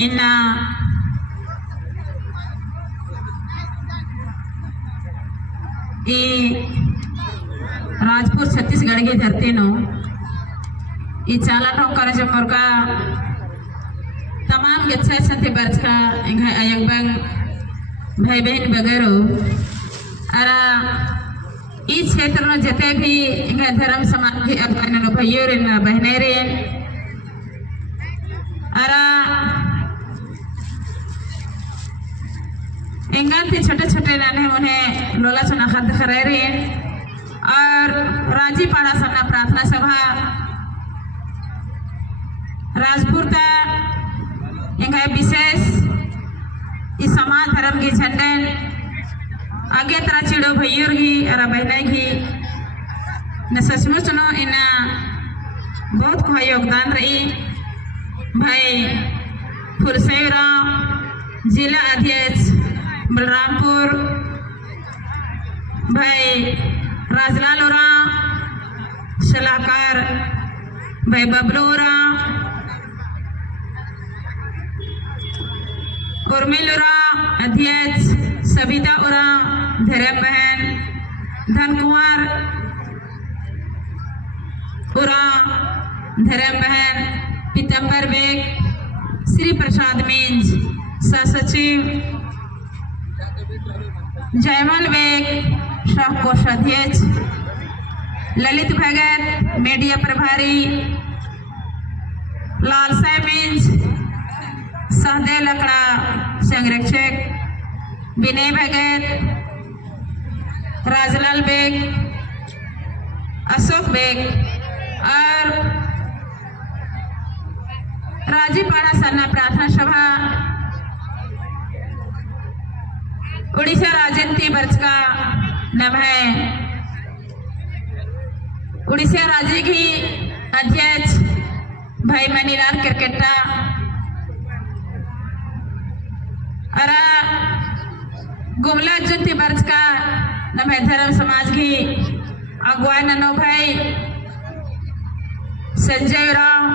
इन्ना राजपुर छत्तीसगढ़ की धरती नो चाला ठोकर जो मुर्गा तमाम गच्छा छते बर्च का अयंग भाई बहन बगैरो अरा इस क्षेत्र में जते भी धर्म समाज के भाइयों रे बहने रे अरा इंगाते छोटे छोटे नाने उन्हें लोला चुना खत खरे रे और राजी पाड़ा सन्ना प्रार्थना सभा राजपुर ता इंगा विशेष इस समाज धर्म की झंडे आगे तरह चिड़ो भैयों की अरा बहने की न सचमुच नो इना बहुत को योगदान रही भाई फुलसेवरा जिला अध्यक्ष बलरामपुर भाई राजलाल ओरा सलाहकार भाई बबलू ओरा उर्मिल ओरा अध्यक्ष सविता ओरा धर्म बहन धन कुमार ओरा धर्म बहन पीतम्बर बेग श्री प्रसाद मिंज सचिव जयमल बेग शाह कोषाध्यक्ष ललित भगत मीडिया प्रभारी लाल मिंज सहदेव लकड़ा संरक्षक विनय भगत राजलाल बेग अशोक बेग और राजीपाड़ा सन्ना प्रार्थना सभा उड़ीसा राजनीति वर्ष का नाम है उड़ीसा राज्य की अध्यक्ष भाई मनीलाल क्रिकेटा अरा गुमला जनती वर्ष का नाम है धर्म समाज की अगुवाई ननो भाई संजय राव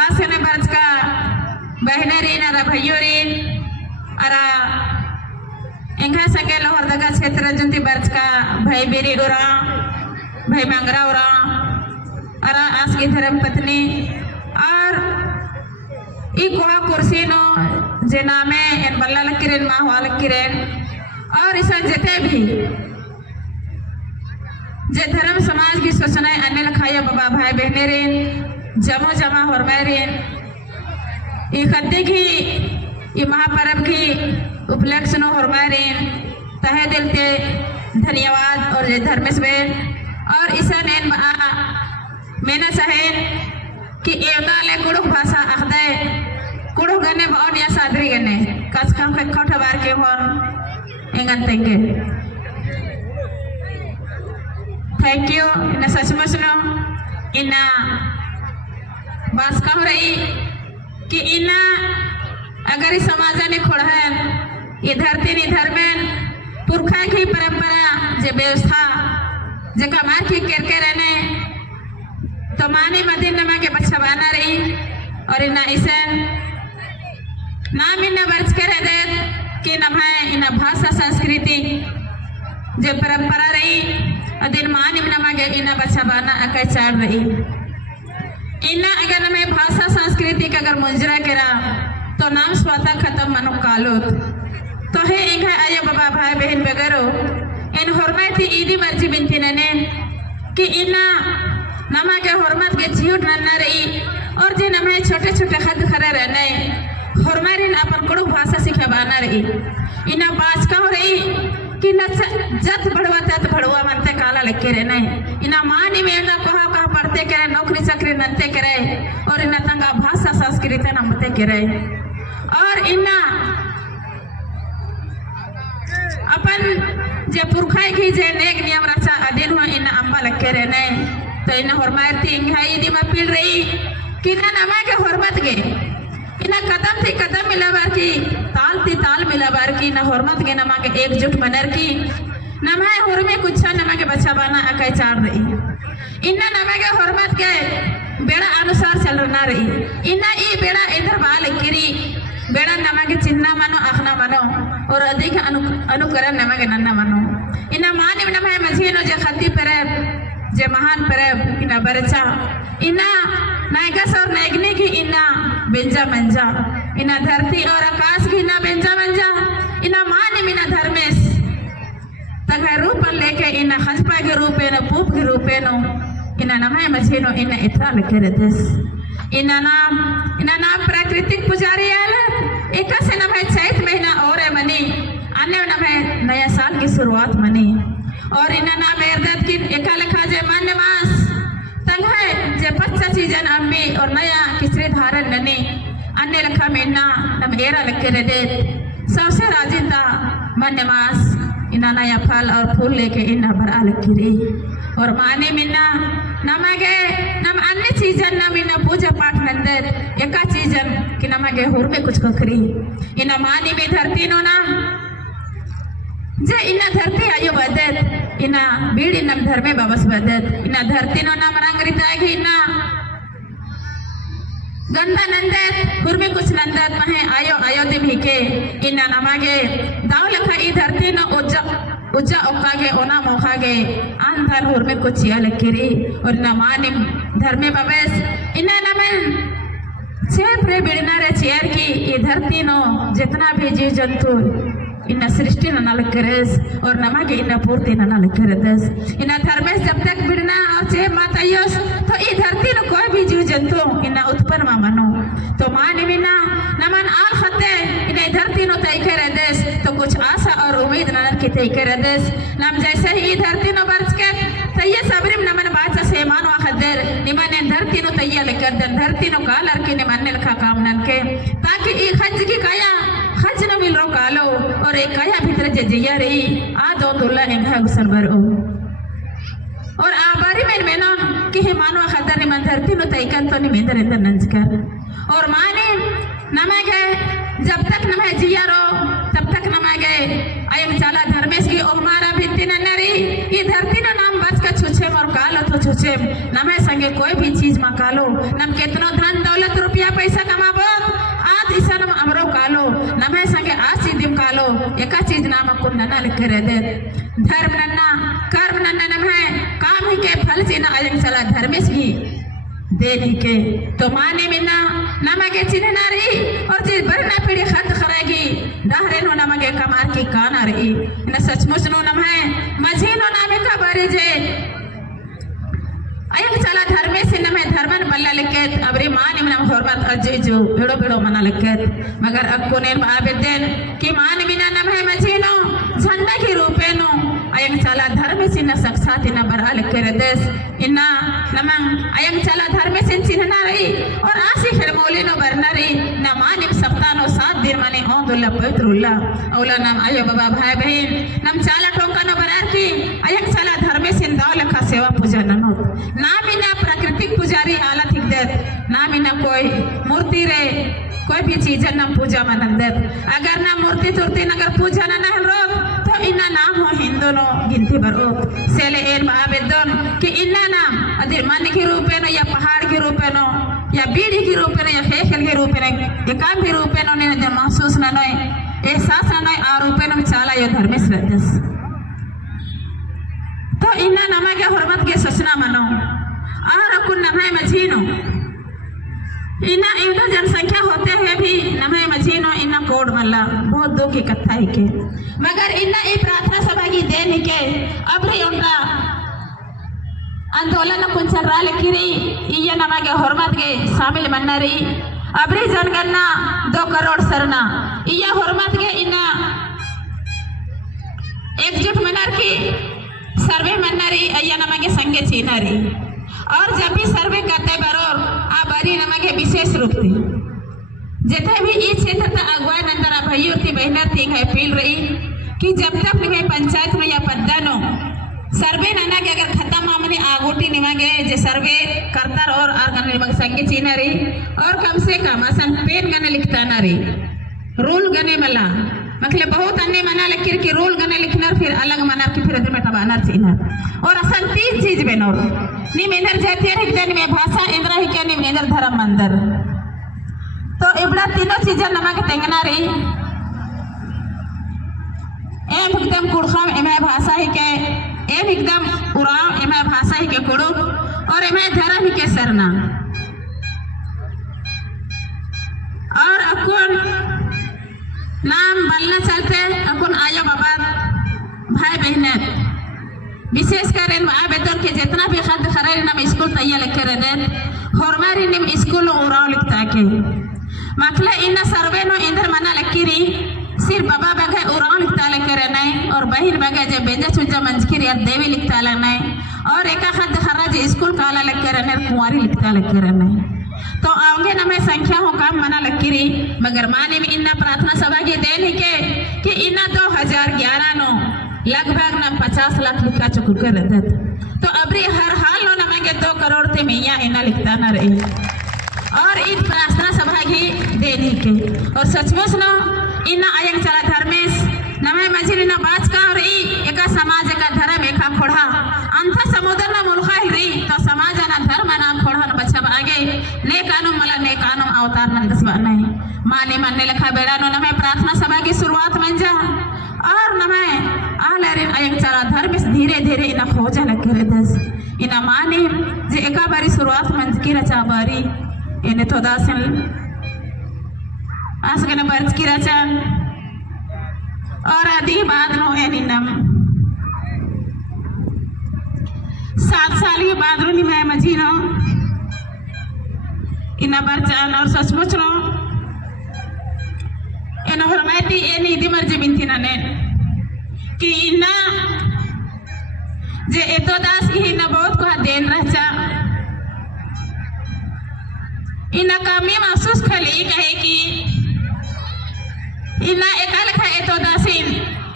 आसने वर्ष का बहने रीन अरा भैयो रीन अरा इंघा संगे लोहरदगा क्षेत्र जनती वर्ष का भाई बेरी उरा भाई मंगरा उरा अरा आस की धर्म पत्नी और कोहा कुर्सी नो जे नामे इन बल्ला लकिरेन माहवा लकिरेन और इसा जते भी जे धर्म समाज की सूचनाएं अन्य लखाया बाबा भाई बहने रेन जमो जमा होरमे रेन ये खत्ते की ये महापर्व की उपलक्ष्य नो होरमे रेन तहे दिल के धन्यवाद और जे धर्मेश बेन और इसा नेन मेना सहेन कि एवदा ले कुड़ुक भाषा अखदे कुड़ुक गने बाउन या सादरी गने कच काम पे खोटा बार के होन इंगन तेंगे थैंक यू इन्हें सचमुच नो इन्ना बात कह रही कि इन्ना अगर इस समाज ने खोड़ा है ये धरती नि धर्में पुरखा की परंपरा जे व्यवस्था जे कमार की करके रहने तो मानी मदीन नमा के बच्चा बना रही और इन्ना इसे नाम इन्ना वर्ष के रह दे कि नम है इन्ना भाषा संस्कृति जे परंपरा रही और दिन मानी नमा के इन्ना बच्चा बना अकै चार रही इन्ना अगर नमे भाषा संस्कृति का अगर मुंजरा करा तो नाम स्वतः खत्म मनु कालोत तो है एक है आया बाबा भाई बहन वगैरह इन हरमत ईदी मर्जी बिनती नने कि इन्ना नमा के हरमत के झूठ न रही और जे नमे छोटे छोटे हद खरे रहने हरमरिन अपन कुड़ू भाषा सिखे बाना रही इना बाज का रही कि न जत बढ़वा तत बढ़वा मनते काला लगे रहने इना मानी में ना कहा पढ़ते करे नौकरी चाकरी नते करे और इना तंगा भाषा संस्कृति नमते करे और इना अपन जे पुरखाई की जे नेक नियम रचा अधीन हो इना अम्बा लगे रहने तो इन हरमारती इंघाई दी में पील रही कि ना नमा के हरमत के इना कदम थी कदम मिला बार की ताल थी ताल मिला बार की ना हरमत के नमा के एकजुट मनर की नमा हर में कुछ नमा के बच्चा बना अकै चार रही इन्ना नमा के हरमत के बेड़ा अनुसार बार चल रहा रही इना ई बेड़ा इधर बाल किरी बेड़ा नमगे चिन्ना मनो अखना मनो और अधिक अनुकरण नमगे नन्ना मनो इना माने नमे मझीनो जे खती पर जे महान पर इना बरचा इना नायकस और नायकने की इना बेंजा मंजा इना धरती और आकाश की इना बेंजा मंजा इना माने मिना धर्मेश तगा रूप लेके इना खजपा के रूपे न पूप के रूपे नो इना नमे मझीनो इना इतना लिखे रहते इना नाम प्राकृतिक पुजारी आला एक से नमे चैत महीना और है मनी अन्य नमे नया साल की शुरुआत मनी और इना नाम एरदत की एका लिखा जे मान्य मास तंग है जे बच्चा चीजन अम्मी और नया किसरे धारण ननी अन्य लिखा मेना नम एरा लिखे रे दे सबसे राजिता मान्य मास इना नया फल और फूल लेके इना भरा लिखी रे और माने मिना नमगे नम अन्य चीजन नम इना पूजा पाठ नंदर एका चीजन कि नमगे हुर में कुछ कखरी इना मानी में धरती नो ना जे इना धरती आयो बदत इना बीड़ी नम धर्मे बबस बदत इना धरती नो नाम रंग रिताएगी इना गंदा नंदत हुर में कुछ नंदत महे आयो दिम के इना नमगे दाव लखा ई धरती नो उज्जा ओकागे ओना मोखागे आंधर हुर में कुछ या लकीरी और न मानिम धर्मे बबस इना नमन चेप रे बिड़ना रे चेयर की ये धरती नो जितना भी जीव जंतु इना सृष्टि न लकरेस और नमगे इना पूर्ति न लकरेस इना धर्मेश जब तक बिड़ना और चेप मातायोस तो ये धरती नो कोई भी जीव जंतु इना उत्पन्न मा मनो तो माने बिना नमन आल खते इना धरती नो तय करे देश तो कुछ आशा और उम्मीद न के तय करे देश नम जैसे ही धरती नो बरस के तय सबरिम नमन बाचा से मानो खदर निमने धरती नो तय लेकर दन धरती नो कालर के निमने लखा काम नन के ताकि ई खज की काया खज न मिल रो कालो और एक काया भीतर जजिया रही आ दो दुल्ला एंगा गुसर बरो और आबारी में ना कि हे मानो खदर निमन धरती नो तयकन तो निमेंदर इंदर नंजकर और माने नमगे जब तक नमे जिया रो तब तक नमगे अयम चाला धर्मेश की ओमारा भित्ति नन्नरी ये धरती नो नाम बच का छुछे मोर कालो तो छुछे नमे संगे कोई भी चीज मा कालो नम कितनो धन दौलत रुपया पैसा कमाबो आज इसा नम अमरो कालो नमे संगे आज सिद्धिम कालो एका चीज नाम को नना लिख रे दे धर्म नन्ना कर्म नन्ना नम है काम ही के फल चिन्ह अयम चला धर्मेश की देनी के तो माने मिना नमगे चिन्ह ना रही और जे बरना पीढ़ी खत खरेगी दाहरे नो नमगे कमार की काना रही न सचमुच नो नम है मझी नो नामे का बारे जे अयम चला धर्मे से नमे धर्मन बल्ला लिखत अबरी मान इमन हरमत अजे जो बेड़ो बेड़ो मना लिखत मगर अक्को ने आवेदन कि मान मिना नम है मझी नो झंडा की रूपे नो अयम चला धर्म से न साक्षात न बरा लिखे देश इन्ना नमं अयम चला धर्म से चिन्हना रही और आसी खिरमोली नो बरना रही न मानिम सप्ताह नो 7 दिन माने औदुल्ला पवित्रुल्ला औला नाम आयो बाबा भाई बहन नम चाला ठोका नो बरार की अयम चला धर्म से दाव लखा सेवा पूजा ननो नाम इना प्राकृतिक पुजारी आला थिक देत नाम इना कोई मूर्ति रे कोई भी चीज न पूजा मनंदत अगर ना मूर्ति तुर्ति नगर पूजा न रोक तो इन्ना नाम हो हिंदू नो गिनती बरो सेले एर आवेदन कि इन्ना नाम अदिर मन के रूपे नो या पहाड़ के रूपे नो या बीड़ी के रूपे नो या फेखल के रूपे नो या काम के रूपे नो ने जो महसूस न नय एहसास न नय आ रूपे नो चाला यो धर्मेश रहतस तो इन्ना नमा के हरमत के सोचना मनो और अकुन नमय मझीनो इना इतना जनसंख्या होते हुए भी नमे मझीनो इना कोड मल्ला बहुत दुख की कथा है के मगर इना ये प्रार्थना सभा की देन के अब रे उनका आंदोलन कुंचर रा लिखी रही ये नमागे हरमत के शामिल मनना रही अब रे जनगणना 2 करोड़ सरना ये हरमत के इना एकजुट मनार की सर्वे मनना रही अय्या नमागे संगे चीना रही और जब भी सर्वे करते बरोर आ बरी नमगे विशेष रूप थी जितने भी इस क्षेत्र तक अगुवाई नंदर भैया थी बहना थी है फील रही कि जब तक निमे पंचायत में या पद्दानो सर्वे नना के अगर खत्म हमने आगोटी निमागे जे सर्वे करतर और गने निमग संगे चीना रही और कम से कम असन पेन गने लिखता ना रही रूल गने मला मखले बहुत अन्य मना लिखिर की रोल गने लिखनर फिर अलग मना की फिर इधर में टबानर चीनर और असन 3 चीज बेनोर निम इंदर जातीय हिकदन में भाषा इंद्र हिके निम इंदर धर्म मंदर तो इबड़ा तीनों चीजें नमक तेंगना रही एम एकदम कुड़खम एमे भाषा हिके एम एकदम उराव एमे भाषा हिके कुड़ु और एमे धर्म हिके सरना और अकुन नाम बलना चलते अकुन आयो बाबा भाई बहने विशेष कर इन आ बेतन के जितना भी खत खरारी नाम स्कूल तैयार लिखे रहने हरमारी निम स्कूल उराव लिखता के मखले इन्ना सर्वे नो इंदर मना लकीरी सिर्फ बाबा बगे उराव लिखता लेके रहने और बहिर बगे जे बेंजा चुंजा मंजकिर या देवी लिखता लेने और एका खत खराज स्कूल काला लेके रहने कुंवारी लिखता लेके रहने तो आगे न मैं संख्या हो काम मना लकीरी मगर माने में इन्ना प्रार्थना सभा की देन ही के कि इन्ना 2011 नो लगभग न 50 लाख लिखा चुक कर रहते तो अबरी हर हाल नो न मैं 2 करोड़ थे मैया इन्ना लिखता न रही और इस प्रार्थना सभा की देन ही के और सचमुच नो इन्ना आयंग चला धर्मेश नमे मझिर न बाज का और एका समाज का धर्म एका खोड़ा अंत समुद्र न मुल्का रही तो समाज न धर्म न खोड़ा न बच्चा आगे ने कानून मला ने कानून अवतार न दसवा नहीं माने मानने लिखा बेड़ा नो नमे प्रार्थना सभा की शुरुआत मन जा और नमे आलरे आयंग चला धर्मेश धीरे धीरे इना खोजा लगे रे दस इना माने जे एका बारी शुरुआत मन की रचा बारी इने तो दासन आसगन बर्ज की रचन और आदि बाद नो एनिनम 7 साल के बाद रो निमे मजीनो इना बर्चन और सचमुच नो इन हरमाती एनी दिमर जबिनती नने कि इना जे एतो दास ही ना बहुत को देन रहचा इना कामी महसूस खली कहे कि इना एकाल खा एतो दासिन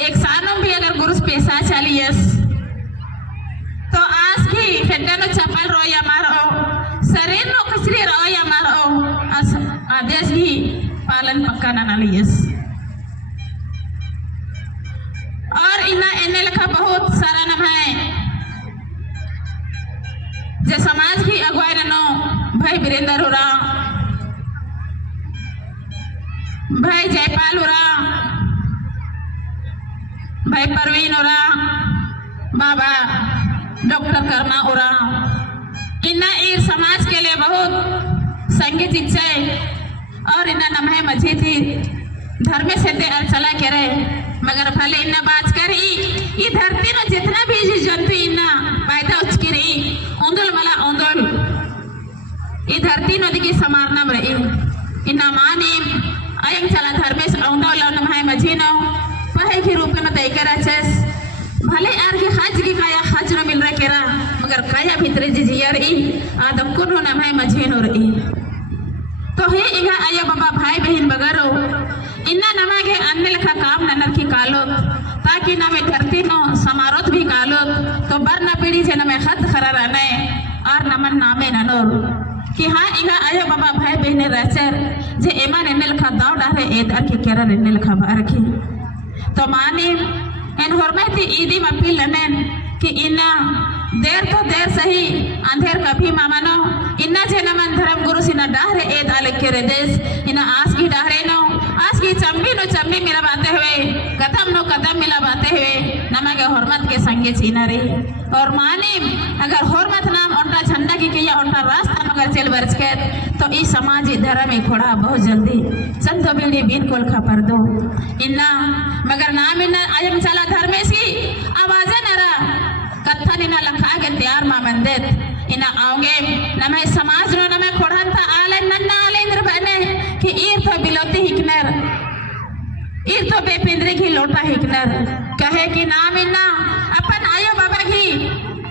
एक सानों भी अगर गुरुस पैसा चालियस तो आज की फेडनो चपल रो या मारो शरीर नो कसरी रो या मारो आदेश ही पालन पक्का ना लियस और इना एने लखा बहुत सारा नाम है जे समाज की अगुवाई नो भाई वीरेंद्र उरा भाई जयपाल उरा भाई परवीन उरा बाबा डॉक्टर कर्मा उरा इन्ना ईर समाज के लिए बहुत संगीत इच्छा और इन्ना नमहे मझी थी धर्म से दे चला के रहे मगर भले इन्ना बात करी ये धरती में जितना भी जंतु इन्ना पैदा उचकी रही औंदुल मला औंदुल ये धरती नदी की समारना रही इन्ना मानी आयंग चला धर्मेश औंदुल नमहे मझी नो पहे की रूप में तय करा चेस भले यार के हज की काया हज न मिल रहा केरा मगर काया भीतर जिजियर ई आदम कुनो नमहे मझी नो रही तो हे इगा आया बाबा भाई बहन बगरो इन्ना नमा के अन्य लखा काम ननर की कालो ताकि ना में धरती नो समारोह भी कालो तो बर न पीढ़ी से नमे खत खरा रहने और नमन नामे ननोर कि हाँ इगा आया बाबा भाई बहने रहचर जे एमा ने लखा दाव डारे एदार के केरा ने लखा बारखी तो माने इन हरमती ईदी मपील ननन कि इन्ना देर तो देर सही अंधेर कभी मामानो इन्ना जे नमन धर्म गुरु सिना डाहरे एद आले के रे देश इन्ना आस की डाहरे नो आस की चम्बी नो चम्बी मिला बाते हुए कदम नो कदम मिला बाते हुए नमा के हरमत के संगे चीना रही और मानी अगर हरमत नाम उनका झंडा की किया उनका रास्ता मगर चल बरस के तो इस समाज धर्म में खोड़ा बहुत जल्दी चंदो बीड़ी बीन कोल खा पर दो इन्ना मगर नाम इन्ना आयम चला धर्मेशी आवाज़ नरा कत्था निना लखा के तैयार मामंदेत इना आओगे नमे समाज नो नमे खोड़न था आले नन्ना आले इंद्र बने कि ईर तो बिलोती हिकनर ईर तो बेपिंद्री की लोटा हिकनर कहे कि नाम इन्ना अपन आयो बाबा की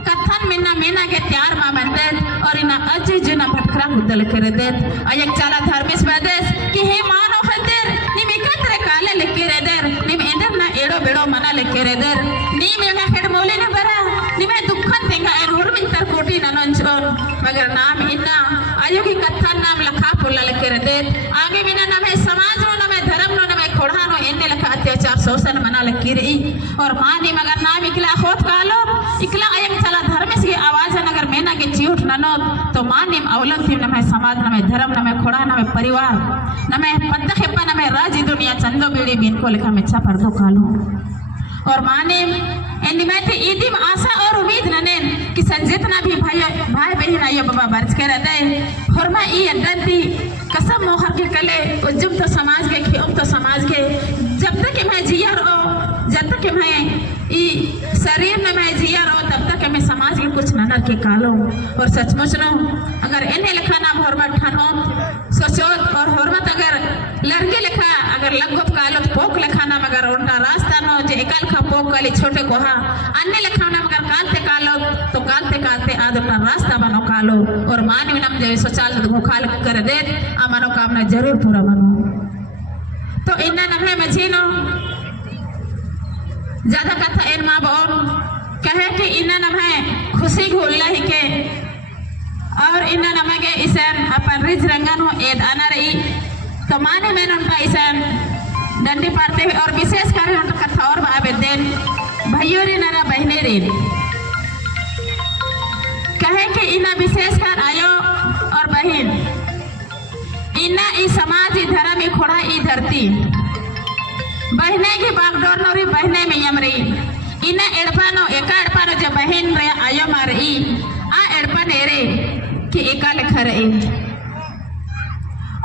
कत्थन मिन्ना मीना के तैयार मामंदेत और इना अजी जुना भटकरा मुद्दल कर देत अयक चाला धर्मेश बदेस कि हे मानो खतिर निम एकत्र काले लिखे रे देर निम इंदर ना एड़ो बेड़ो मना लिखे रे देर निम यंगा खेड मोले न बरा निमे दुखन तेंगा एरोर मिंतर कोटी ननंचोन मगर नाम इन्ना आयो की कत्थन नाम लखा पुल्ला लिखे रे देर आगे बिना नमे समाज नो नमे धर्म नो नमे खोड़ा नो इन्ने लखा अत्याचार शोषण मना लगी रही और मानी मगर नाम इकला होत कालो इकला अयम चला धर्म से आवाज अगर मेना के चिउठ ननो तो मानी अवलंब थी नमे समाज नमे धर्म नमे खोड़ा नमे परिवार नमे पत्ता खेपा नमे राजी दुनिया चंदो बीड़ी बिन को लिखा मिच्छा पर दो कालो और माने एनिमेट ईदिम आशा और उम्मीद ननेन कि संजितना भी भाई बहन आयो बाबा बर्ज के रहते फरमा ई अड्डंती कसम मोहर के कले उज्जम तो समाज के खियोम तो समाज के जब तक मैं जिया रहो जब तक मैं ई शरीर में मैं जिया रहो तब तक मैं समाज के कुछ ननर के कालो और सचमुच नो अगर इन्हें लिखा नाम हरमत ठानो सोचोत और हरमत अगर लड़के लिखा अगर लगो कालो पोक लिखा नाम अगर उनका रास्ता नो जो एकल खा पोक काली छोटे कोहा अन्य लिखा नाम अगर कांते कालो तो कांते आद उनका रास्ता बनो कालो और मानव नाम जो सोचाल भूखाल कर दे आ मनोकामना जरूर पूरा बनो तो इन्ना नभे में जीनो ज्यादा कथा इन माँ बहन कहे कि इन्ना नभे खुशी घोलना ही के और इन्ना नमगे इसन अपन रिज रंगन हो एद आना रही तो माने में उनका इसन डंडी पारते हुए और विशेष कर उनका कथा और आवेदन भाइयों रे नरा बहने रे कहे कि इन्ना विशेष कर आयो और बहन इन्ना ई समाज ई धर्म ई खोड़ा ई धरती बहने की बागडोर नौरी बहने में यमरी इन्ना एड़पानो एका एड़पानो जो बहन रे आयो मारी आ एड़पा नेरे कि एका लिखा रही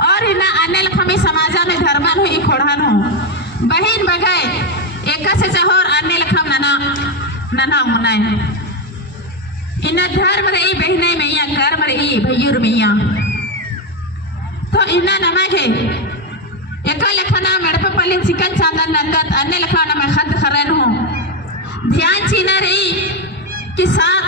और इन्ना आने लखमी समाजा में धर्मन हुई खोड़ान हो बहन बगाए एका से चाहोर आने लखम नना मुनाए इन्ना धर्म रही बहने में या कर्म रही भैयुर मैया तो इन्ना नमगे एका लखना मेड़पे पल्ली चिकन चांदन नंदत अन्य लखना में खत खरन हो ध्यान चीना रही कि साथ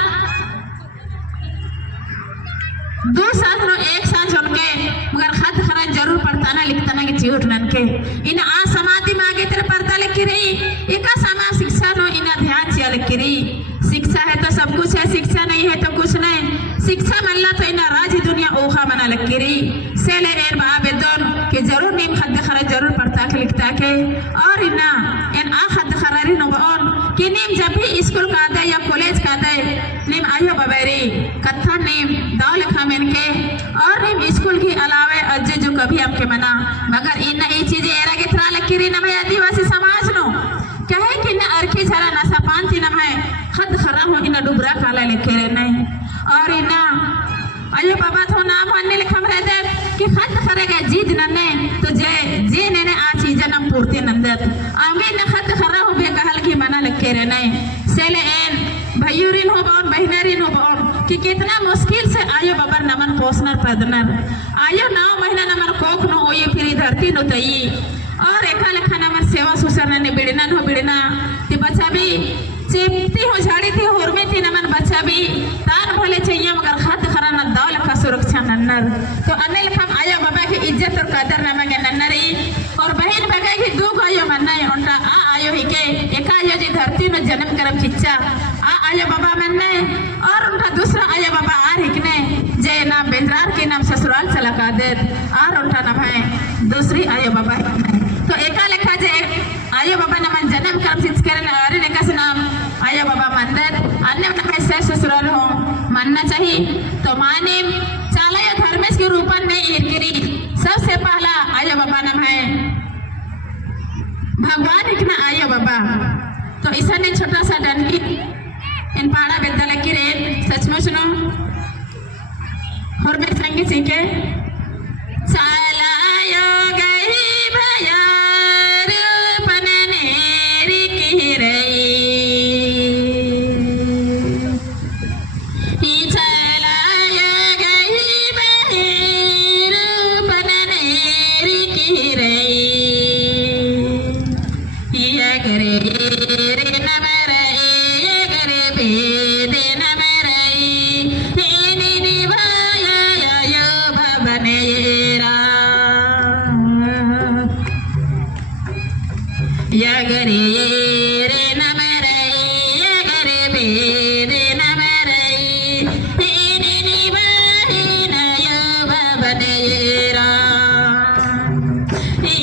दो साथ नो एक साथ उनके मगर खत खरन जरूर पढ़ता ना लिखता ना कि चिउठ नन के इन आ समाधि मांगे तेरे पढ़ता लिखी रही एका समा शिक्षा नो इना ध्यान चिया लिखी रही शिक्षा है तो सब कुछ है शिक्षा नहीं है तो कुछ नहीं शिक्षा मल्ला तो इना राजी दुनिया ओखा मना लिखी रही सेले एर बाबेदन के जरूर नीम खत खरन जरूर पढ़ता के लिखता के और इना इन आ खत खररी नो बन कि नीम जब भी स्कूल का दे या कॉलेज का दे नीम आयो बबेरी कथा नीम दाव लिखा में के और नीम स्कूल की अलावे अज्जे जो कभी हमके मना मगर इन ये चीजें एरा के थरा लकी री नमे आदिवासी समाज नो कहे कि न अरखी झरा न सपांति नमे खत खरा हो इन डुबरा काला लिखे रे नहीं और इना अयो बाबा तो नाम अन्य लिखम रह दे कि खत खरेगा जीत नन्ने तो जे ने आ चीज नम पूर्ति नंदत आगे न खत खरा हो बे कहल की मना लिखे रे नहीं सेले एन भैयुरिन हो बौन बहनरिन हो बौन कि कितना मुश्किल से आयो बाबर नमन पोसनर पदनर आयो 9 महीना नमन कोक नो होई फिर धरती नो तई और एका लेखा नमन सेवा सुसरन ने बिड़नन हो बिड़ना कि बच्चा भी चिमती हो झाड़ी थी हुरमे थी नमन बच्चा भी तान भले चाहिए मगर खत खरा न दाव लेखा सुरक्षा नन्नर तो अन्य लेखा आयो बाबा की इज्जत और कदर नमगे नन्नरी और बहन बगा की दुख आयो मन्ना उनका आ आयो ही के एका आयो जी धरती में जन्म करम चिच्चा आ आयो बाबा मन्ने और उनका दूसरा आयो बाबा आ हिकने जे नाम बेंद्रार के नाम ससुराल चला का दे और उनका नाम है दूसरी आयो बाबा तो एका लेखा जे आयो बाबा नमन जन्म करम चिच करन अरे लेखा से नाम आयो बाबा मंदिर अन्य नमः से ससुराल हो मानना चाहिए तो माने चालय धर्मेश के रूपन में इरगिरी सबसे पहला आयो बाबा नाम है भगवान इतना आयो बाबा तो ऐसा ने छोटा सा डंडी इन पाड़ा विद्यालय की रेत सचमुच नो और मैं संगी सीखे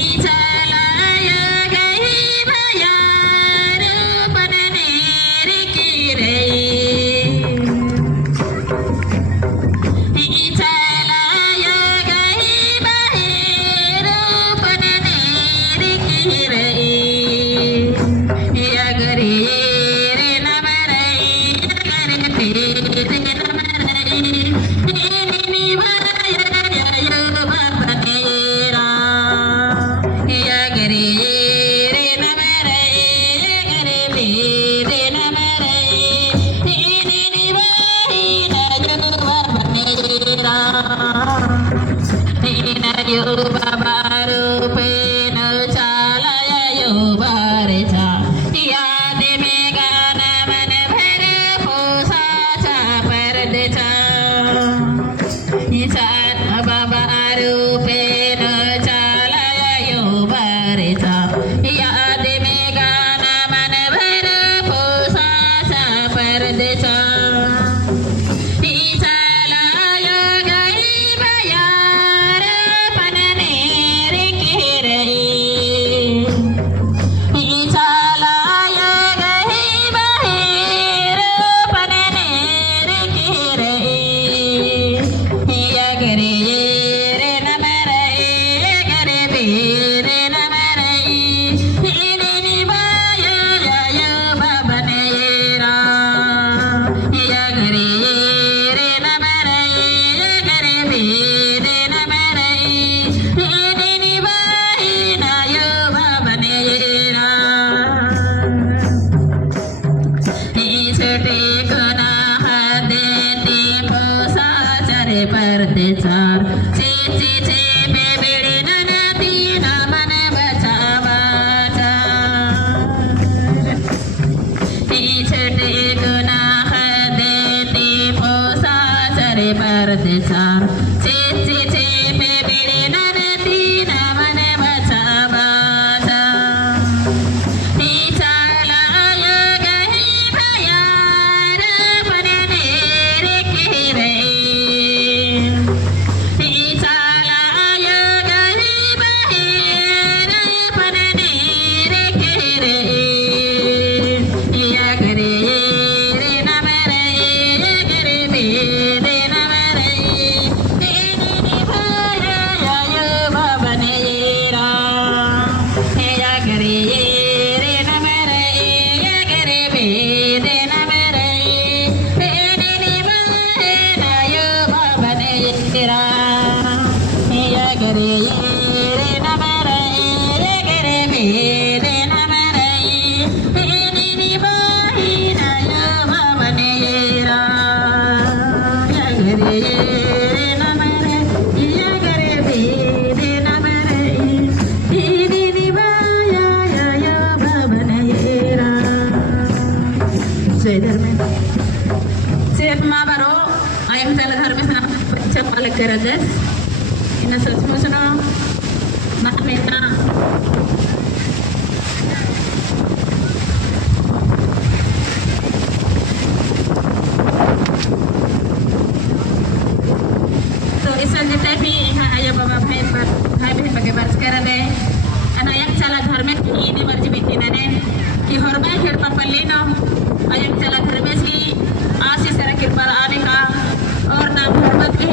चालायो गई भया यो बाबा रूपेण चालय यो बारेचा याद में गाना मन भर पोसाचा परदेचा बाबा रूपेण चालय यो बारेचा याद में गाना मन भर पोसाचा परदेचा परदेचा चे बेबेडे नदी ना मन बचावाचा छटे गुनाह देते पोसा चरे परदेचा चे बेबेडे नदी ना मन बचावाचा Kerajas, ina sosmo sono makmena. So isan jete pi ayo baba bhai bagi baris kerade. Anak cala dharme ini marji bitinane ki hormai khir papalino ayak cala dharme ki आशीष रखिर पर आने का और नाम हरमत भी